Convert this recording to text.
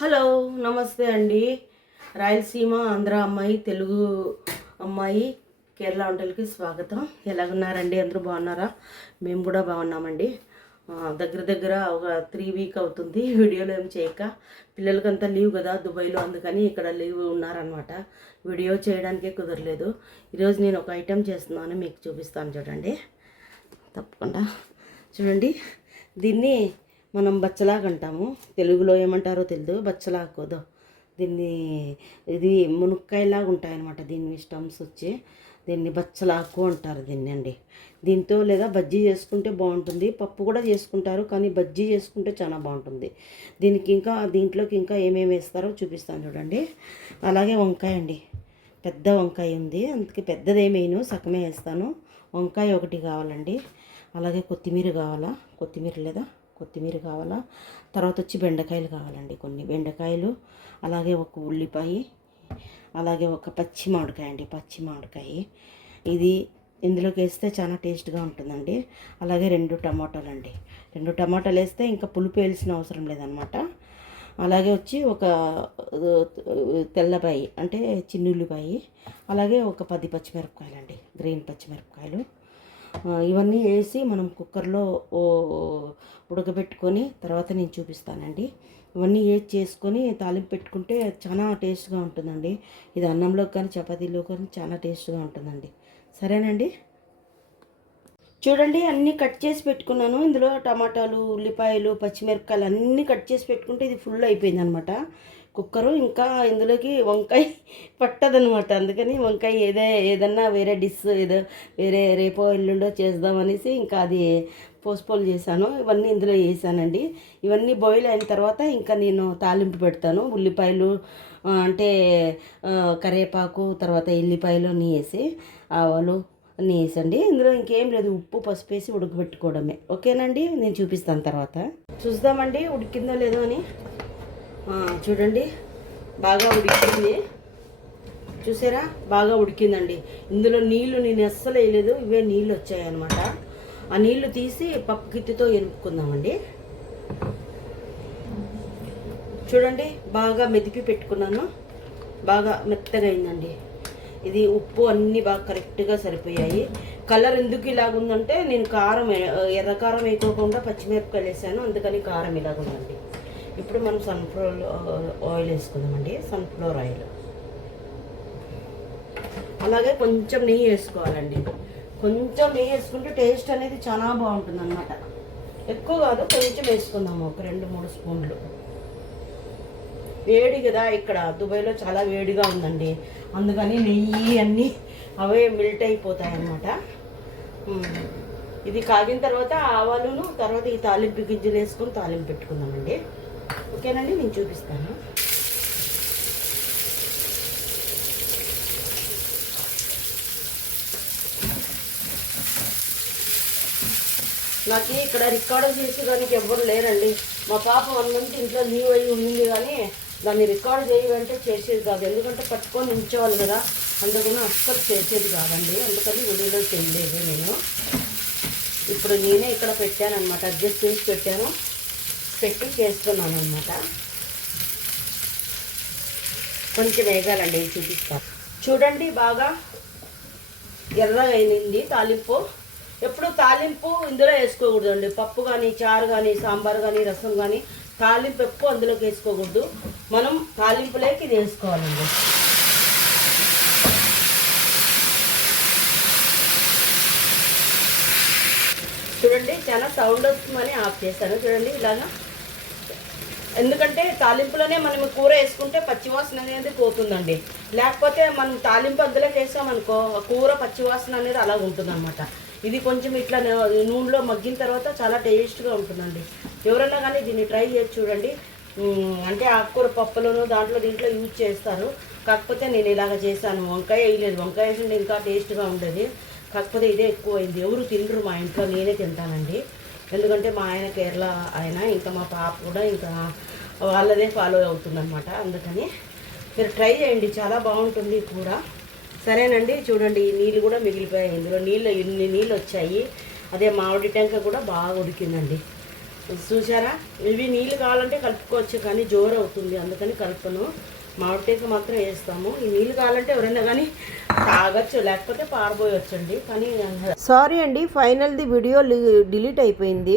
Hello నమస్తే అండి. రాయలసీమ ఆంధ్ర అమ్మాయి తెలుగు అమ్మాయి కేరళ వంటలకి స్వాగతం. ఎలాగున్నారండి? అందరూ బాగున్నారా? మేము కూడా బాగున్నామండి. దగ్గర దగ్గర ఒక 3 వీక్ అవుతుంది వీడియోలో ఏం చేయక. పిల్లలకంతా లీవ్ కదా దుబాయ్లో, అందుకని ఇక్కడ లీవ్ ఉన్నారనమాట. వీడియో చేయడానికే కుదరలేదు. ఈరోజు నేను ఒక ఐటెం చేస్తున్నాను, మీకు చూపిస్తాను చూడండి. తప్పకుండా చూడండి. దీన్ని మనం బచ్చలాకు అంటాము, తెలుగులో ఏమంటారో తెలియదు. బచ్చలాకుదో దీన్ని, ఇది మునక్కాయలాగా ఉంటాయన్నమాట. దీన్ని స్టమ్స్ వచ్చి దీన్ని బచ్చలాకు అంటారు దీన్ని అండి. దీంతో లేదా బజ్జీ చేసుకుంటే బాగుంటుంది, పప్పు కూడా చేసుకుంటారు, కానీ బజ్జీ చేసుకుంటే చాలా బాగుంటుంది. దీనికి ఇంకా దీంట్లోకి ఇంకా ఏమేమి వేస్తారో చూపిస్తాను చూడండి. అలాగే వంకాయ అండి, పెద్ద వంకాయ ఉంది, అందుకే పెద్దదేమేను సగమే వేస్తాను. వంకాయ ఒకటి కావాలండి. అలాగే కొత్తిమీర కావాలా, కొత్తిమీర కావాలా. తర్వాత వచ్చి బెండకాయలు కావాలండి, కొన్ని బెండకాయలు. అలాగే ఒక ఉల్లిపాయ, అలాగే ఒక పచ్చి మామిడికాయ అండి, పచ్చి మామిడికాయ. ఇది ఇందులోకి వేస్తే చాలా టేస్ట్గా ఉంటుందండి. అలాగే 2 టమాటాలు అండి, 2 టమాటాలు వేస్తే ఇంకా పులుపు వేయాల్సిన అవసరం లేదనమాట. అలాగే వచ్చి ఒక తెల్లపాయి అంటే చిన్నుల్లిపాయ, అలాగే ఒక 10 పచ్చిమిరపకాయలు అండి, గ్రీన్ పచ్చిమిరపకాయలు. ఇవన్నీ వేసి మనం కుక్కర్లో ఉడకబెట్టుకొని తర్వాత నేను చూపిస్తానండి. ఇవన్నీ చేసుకొని తాలింపు పెట్టుకుంటే చాలా టేస్ట్గా ఉంటుందండి. ఇది అన్నంలో కానీ చపాతీలో కానీ చాలా టేస్ట్గా ఉంటుందండి. సరేనండి. చూడండి, అన్నీ కట్ చేసి పెట్టుకున్నాను. ఇందులో టమాటాలు, ఉల్లిపాయలు, పచ్చిమిరపకాయలు అన్నీ కట్ చేసి పెట్టుకుంటే ఇది ఫుల్ అయిపోయింది అనమాట కుక్కరు. ఇంకా ఇందులోకి వంకాయ పట్టదనమాట, అందుకని వంకాయ ఏదన్నా వేరే డిష్ వేరే రేపో ఎల్లుండో చేద్దామనేసి ఇంకా అది పోస్ట్పోన్ చేశాను. ఇవన్నీ ఇందులో వేసానండి. ఇవన్నీ బాయిల్ అయిన తర్వాత ఇంకా నేను తాలింపు పెడతాను. ఉల్లిపాయలు అంటే కరివేపాకు, తర్వాత ఎల్లిపాయలు అన్నీ వేసి, ఆవాలు అన్నీ వేసండి. ఇందులో ఇంకేం లేదు, ఉప్పు పసుపు వేసి ఉడకబెట్టుకోవడమే. ఓకేనండి, నేను చూపిస్తాను తర్వాత. చూద్దామండి ఉడికిందో లేదో అని. చూడండి, బాగా ఉడికింది. చూసారా, బాగా ఉడికిందండి. ఇందులో నీళ్లు నేను అస్సలు వేయలేదు, ఇవే నీళ్ళు వచ్చాయన్నమాట. ఆ నీళ్లు తీసి పప్పు గిత్తితో ఎనుపుకుందామండి. చూడండి, బాగా మెదిపి పెట్టుకున్నాను, బాగా మెత్తగా అయిందండి. ఇది ఉప్పు అన్నీ బాగా కరెక్ట్గా సరిపోయాయి. కలర్ ఎందుకు ఇలాగుందంటే నేను కారం ఎర్ర కారం వేయకోకుండా పచ్చిమిరపకాయలు వేసాను, అందుకని కారం ఇలాగుందండి. ఇప్పుడు మనం సన్ఫ్లవర్ ఆయిల్ వేసుకుందామండి, సన్ఫ్లవర్ ఆయిల్. అలాగే కొంచెం నెయ్యి వేసుకోవాలండి. కొంచెం నెయ్యి వేసుకుంటే టేస్ట్ అనేది చాలా బాగుంటుంది అన్నమాట. ఎక్కువ కాదు, కొంచెం వేసుకుందాము, ఒక 2-3 స్పూన్లు. వేడి కదా, ఇక్కడ దుబాయ్లో చాలా వేడిగా ఉందండి, అందుకని నెయ్యి అన్నీ అవే మెల్ట్ అయిపోతాయి అన్నమాట. ఇది కాగిన తర్వాత ఆవాలును, తర్వాత ఈ తాలింపు గింజలు వేసుకొని తాలింపు పెట్టుకుందామండి. ఓకేనండి, నేను చూపిస్తాను. నాకు ఇక్కడ రికార్డు చేసేదానికి ఎవ్వరు లేరండి. మా పాప 1 మంత్ ఇంట్లో లీవ్ అయ్యి ఉండింది, కానీ దాన్ని రికార్డు చేయాలంటే చేసేది కాదు, ఎందుకంటే పట్టుకొని ఉంచేవాళ్ళు కదా, అందుకని అస్సలు చేసేది కాదండి. అందుకని వీడియోలో చేయలేదు నేను. ఇప్పుడు నేనే ఇక్కడ పెట్టాను అనమాట, అడ్జస్ట్ చేసి పెట్టి చేస్తున్నాను అనమాట. కొంచెం వేగాలండి, చూపిస్తాను. చూడండి, బాగా ఎర్రగా అయింది తాలింపు. ఎప్పుడు తాలింపు ఇందులో వేసుకోకూడదండి, పప్పు కానీ, చారు కానీ, సాంబార్ కానీ, రసం కానీ తాలింపు ఎప్పుడు అందులోకి వేసుకోకూడదు. మనం తాలింపులోకి ఇది వేసుకోవాలండి. చూడండి, చాలా సౌండ్ వస్తుందని ఆఫ్ చేశాను. చూడండి ఇలాగా, ఎందుకంటే తాలింపులోనే మనం కూర వేసుకుంటే పచ్చివాసన అనేది పోతుందండి. లేకపోతే మనం తాలింపు అందులోకి వేసామనుకో, కూర పచ్చివాసన అనేది అలా ఉంటుందన్నమాట. ఇది కొంచెం ఇట్లా నూనెలో మగ్గిన తర్వాత చాలా టేస్ట్గా ఉంటుందండి. ఎవరైనా కానీ దీన్ని ట్రై చేసి చూడండి. అంటే ఆకుకూర పప్పులోనూ దీంట్లో యూజ్ చేస్తారు, కాకపోతే నేను ఇలాగ చేశాను. వంకాయ వేయలేదు, వంకాయ వేసింటే ఇంకా టేస్ట్గా ఉండేది, కాకపోతే ఇదే ఎక్కువ అయింది. ఎవరు తినరు మా ఇంట్లో, నేనే తింటానండి. ఎందుకంటే మా ఆయన కేరళ ఆయన, ఇంకా మా పాప కూడా ఇంకా వాళ్ళదే ఫాలో అవుతుందన్నమాట. అందుకని మీరు ట్రై చేయండి, చాలా బాగుంటుంది కూర. సరేనండి. చూడండి, ఈ నీళ్ళు కూడా మిగిలిపోయాయి, ఇందులో ఇన్ని నీళ్ళు వచ్చాయి. అదే మామిడి టెంక కూడా బాగా ఉడికిందండి. చూసారా, ఇవి నీళ్ళు కావాలంటే కలుపుకోవచ్చు కానీ జోరు అవుతుంది, అందుకని కలుపును. మామిడికాయకి మాత్రం వేస్తాము. ఈ నీళ్ళు కావాలంటే ఎవరైనా కానీ తాగొచ్చు, లేకపోతే పారబోయొచ్చండి. కానీ సారీ అండి, ఫైనల్ది వీడియో డిలీట్ అయిపోయింది.